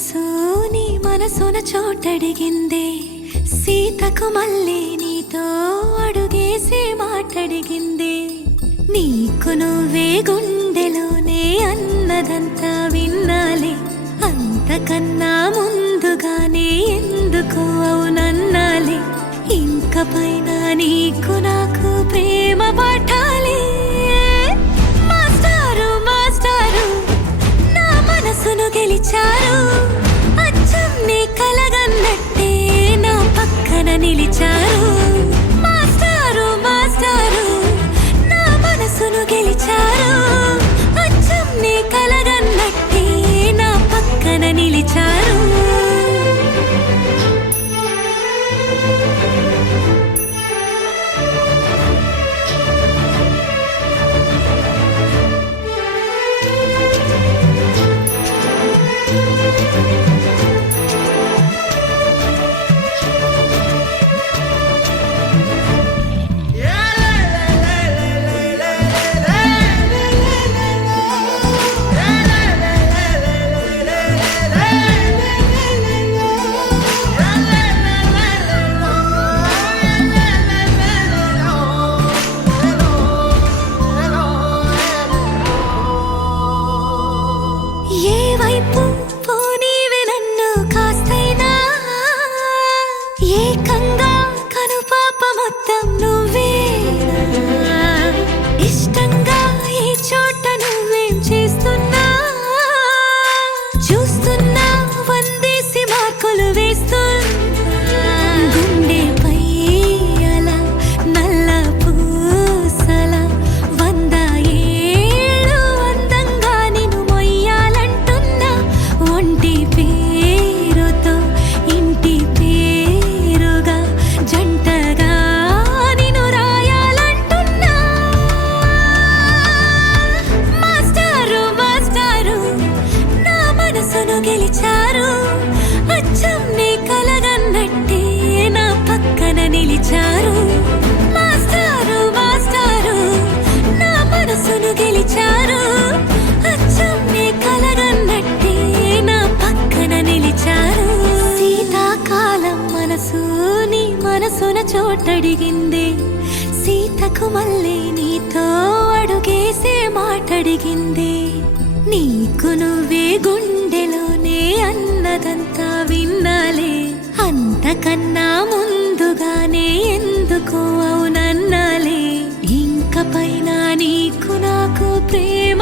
మనసు నీ మనసున చోటడిగిందే, సీతకు మళ్ళీ నీతో అడుగేసి మాటడిగిందే. నీకు నువ్వే గుండెలోనే అన్నదంతా విన్నాలే, అంతకన్నా ముందుగానే ఎందుకు అవునన్నాలే. ఇంక పైన నీకు నాకు ప్రేమ పాఠాలే. మాస్టారు మాస్టారు నా మనసును గెలిచారు, అచ్చం నీ కలగన్నట్టే నా పక్కన నిలిచారు. మాస్టారు మాస్టారు నా మనసును గెలిచారు, అచ్చం నీ కలగన్నట్టే నా పక్కన నిలిచారు. ఏవైపు పోనీవే నన్ను కాస్తైనా, ఏకంగా కనుపాప మొత్తం నువ్వేనా. ఇష్టంగా ఈ చోట నువ్వేం చేస్తున్నా, చూస్తున్నా వందేసి మార్కులు వేస్తున్నా. గుండెపై అలా నల్ల పూసల 100 ఏళ్ళు అందంగా నిన్ను మొయ్యాలంటున్నా. ఒంటి పేరుతో ఇంటి పేరుగా జంటగా నిన్ను రాయాలంటున్నా. మాస్టారు మాస్టారు నా మనసును గెలిచారు, అచ్చం నీ కలగన్నట్టే నా పక్కన నిలిచారు. మాస్టారు మాస్టారు నా మనసును గెలిచారు, అచ్చం నీ కలగన్నట్టే నా పక్కన నిలిచారు. శీతాకాలం మనసు నీ మనసున చోటడిగిందే, సీతకు మళ్ళీ నీతో అడుగేసే మాటడిగిందే. నీకు నువ్వే గుండెలోనే అన్నదంతా విన్నాలే, అంతకన్నా ముందుగానే ఎందుకు అవునన్నాలే. ఇంక పైన నీకు నాకు ప్రేమ